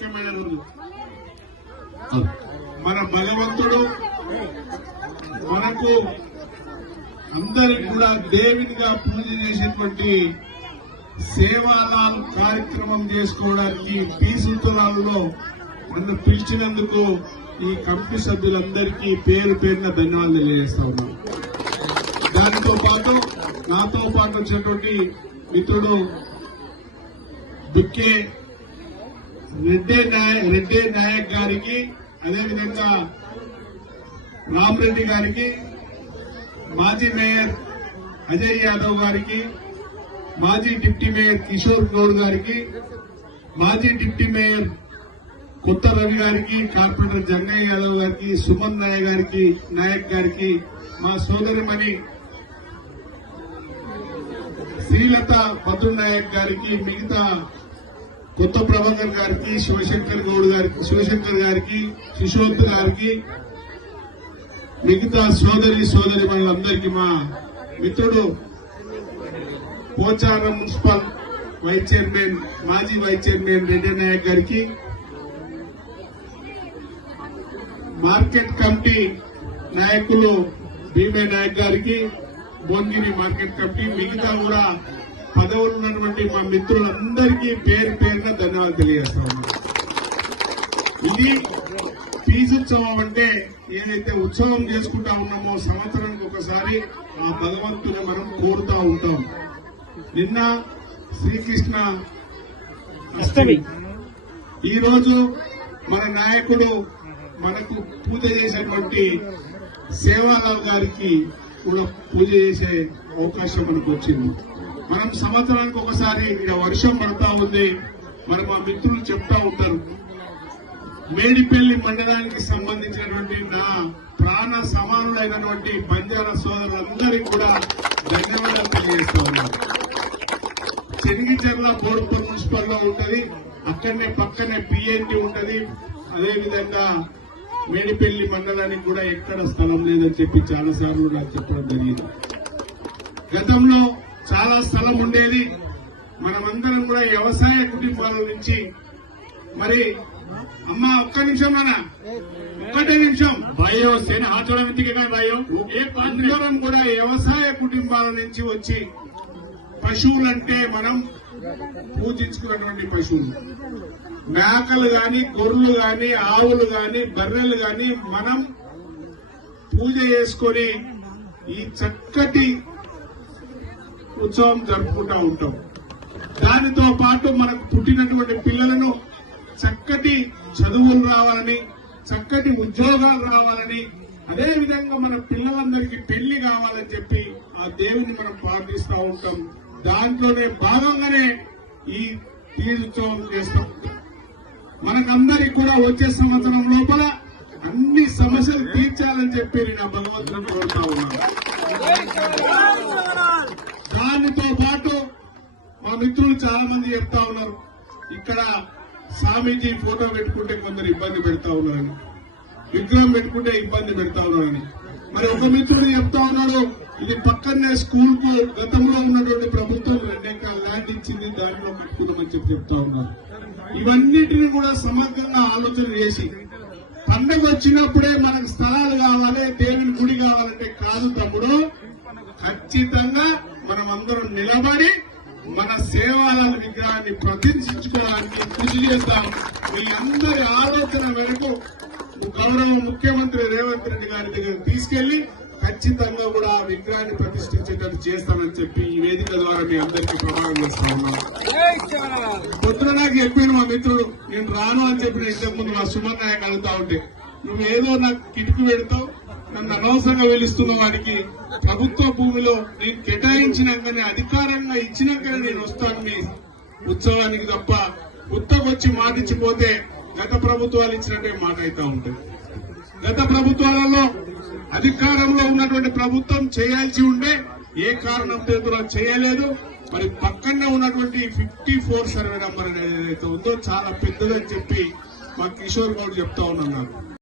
ముఖ్యమైన రోజు. మన భగవంతుడు మనకు అందరికి కూడా దేవునిగా పూజ చేసేటువంటి సేవాలాల్ కార్యక్రమం చేసుకోవడానికి పీసుతలాలలో నన్ను పిలిచినందుకు ఈ కమిటీ సభ్యులందరికీ పేరు పేరున ధన్యవాదాలు తెలియజేస్తా ఉన్నాను. దానితో పాటు నాతో పాటు వచ్చినటువంటి మిత్రుడు బిక్కే రెడ్డి నాయక్ గారికి, అదేవిధంగా రామరెడ్డి గారికి, మాజీ మేయర్ అజయ్ యాదవ్ గారికి, మాజీ డిప్యూటీ మేయర్ కిషోర్ గౌడ్ గారికి, మాజీ డిప్యూటీ మేయర్ కొత్త రవి గారికి, కార్పొరేటర్ జంగయ్య యాదవ్ గారికి, సుమన్ నాయక్ గారికి, మా సోదరిమణి శ్రీలత భద్రు నాయక్ గారికి, మిగతా కొత్త ప్రభాకర్ గారికి, శివశంకర్ గారికి, శిశోత్ గారికి, మిగతా సోదరిమణులందరికీ, మా మిత్రుడు పోచారం మున్సిపల్ మాజీ వైస్ చైర్మన్ రెడ్డి నాయక్ గారికి, మార్కెట్ కమిటీ నాయకులు భీమే నాయక్ గారికి, భువనగిరి మార్కెట్ కమిటీ, మిగతా కూడా పదవులు ఉన్నటువంటి మా మిత్రులందరికీ పేరు పేరున ధన్యవాదాలు తెలియజేస్తా ఉన్నాను. ఇది ఫీజుత్సవం అంటే ఏదైతే ఉత్సవం చేసుకుంటా ఉన్నామో సంవత్సరానికి ఒకసారి ఆ భగవంతుని మనం కోరుతా ఉంటాం. నిన్న శ్రీకృష్ణ అష్టమి, ఈ రోజు మన నాయకుడు మనకు పూజ చేసేటువంటి సేవాలాల్ గారికి కూడా పూజ చేసే అవకాశం మనకు వచ్చింది. మనం సంవత్సరానికి ఒకసారి ఇక్కడ వర్షం పడతా ఉంది, మరి మా మిత్రులు చెప్తా ఉంటారు. మేడిపల్లి మండలానికి సంబంధించినటువంటి నా ప్రాణ సమానులైనటువంటి బంజారా సోదరులందరికీ కూడా ధన్యవాదాలు తెలియజేస్తా ఉన్నారు. చెనిగిచెర్ల బోడుపల్ మున్సిపల్ లో ఉంటది, అక్కడనే పక్కనే పిఎన్టీ ఉంటది. అదేవిధంగా మేడిపల్లి మండలానికి కూడా ఎక్కడ స్థలం లేదని చెప్పి చాలా సార్లు నాకు చెప్పడం జరిగింది. గతంలో చాలా స్థలం ఉండేది. మనమందరం కూడా వ్యవసాయ కుటుంబాల నుంచి, మరి అమ్మ ఒక్క నిమిషం ఒక్కటే నిమిషం భాయో సేన ఆచరణ భాయో అందరం కూడా వ్యవసాయ కుటుంబాల నుంచి వచ్చి పశువులంటే మనం పూజించుకున్నటువంటి పశువులు, మేకలు గాని, గొర్రెలు గాని, ఆవులు గాని, బర్రెలు గాని మనం పూజ చేసుకొని ఈ చక్కటి ఉత్సవం జరుపుకుంటా ఉంటాం. దానితో పాటు మనకు పుట్టినటువంటి పిల్లలను చక్కటి చదువులు రావాలని, చక్కటి ఉద్యోగాలు రావాలని, అదేవిధంగా మన పిల్లలందరికీ పెళ్లి కావాలని చెప్పి ఆ దేవుని మనం ప్రార్థిస్తూ ఉంటాం. దాంట్లోనే భాగంగానే ఈ తీర్థోత్సవం చేస్తాం. మనకందరికి కూడా వచ్చే సంవత్సరం లోపల అన్ని సమస్యలు తీర్చాలని చెప్పి నేను భగవంతుని కోరుతా ఉన్నాను. దానితో పాటు మా మిత్రులు చాలా మంది చెప్తా ఉన్నారు, ఇక్కడ స్వామీజీ ఫోటో పెట్టుకుంటే కొందరు ఇబ్బంది పెడతా ఉన్నారని, విగ్రహం పెట్టుకుంటే ఇబ్బంది పెడతా ఉన్నారని. మరి ఒక మిత్రుడు చెప్తా ఉన్నాడు, ఇది పక్కనే స్కూల్ కు గతంలో ఉన్నటువంటి ప్రభుత్వం 2 ఎకరాల ల్యాండ్ ఇచ్చింది, దానిలో పెట్టుకుందామని చెప్పి చెప్తా ఉన్నారు. ఇవన్నిటిని కూడా సమగ్రంగా ఆలోచన చేసి, పండుగ వచ్చినప్పుడే మనకు స్థలాలు కావాలి, దేవుని గుడి కావాలంటే కాదు తమ్ముడు, ఖచ్చితంగా మనం అందరం నిలబడి మన సేవాలాల్ విగ్రహాన్ని ప్రతిష్ఠించుకోవడానికి కృషి చేద్దాం. మీ అందరి ఆలోచన మేరకు గౌరవ ముఖ్యమంత్రి రేవంత్ రెడ్డి గారి దగ్గర తీసుకెళ్లి ఖచ్చితంగా కూడా ఆ విగ్రహాన్ని ప్రతిష్ఠించేటట్టు చేస్తానని చెప్పి ఈ వేదిక ద్వారా మీ అందరికీ ప్రమాణం చేస్తా ఉన్నాను. పొద్దున నాకు చెప్పాను మా మిత్రుడు, నేను రాను అని చెప్పిన ఇంతకుముందు మా సుమన్ నాయక్ అడుగుతా ఉంటే, నువ్వేదో నాకు కిటికీ పెడతావు, నన్ను అనవసరంగా వెలుస్తున్న వాడికి ప్రభుత్వ భూమిలో నేను కేటాయించినాకనే, అధికారంగా ఇచ్చినాకనే నేను వస్తాను మీ ఉత్సవానికి తప్ప కొత్తకొచ్చి మాటిచ్చిపోతే గత ప్రభుత్వాలు ఇచ్చినట్టే మాట అవుతా ఉంటుంది. గత ప్రభుత్వాలలో అధికారంలో ఉన్నటువంటి ప్రభుత్వం చేయాల్సి ఉండే ఏ కారణంతో కూడా చేయలేదు. మరి పక్కనే ఉన్నటువంటి 54 సర్వే నంబర్ అనేది ఏదైతే ఉందో చాలా పెద్దదని చెప్పి మా కిషోర్ గౌడ్ చెప్తా ఉన్నారు.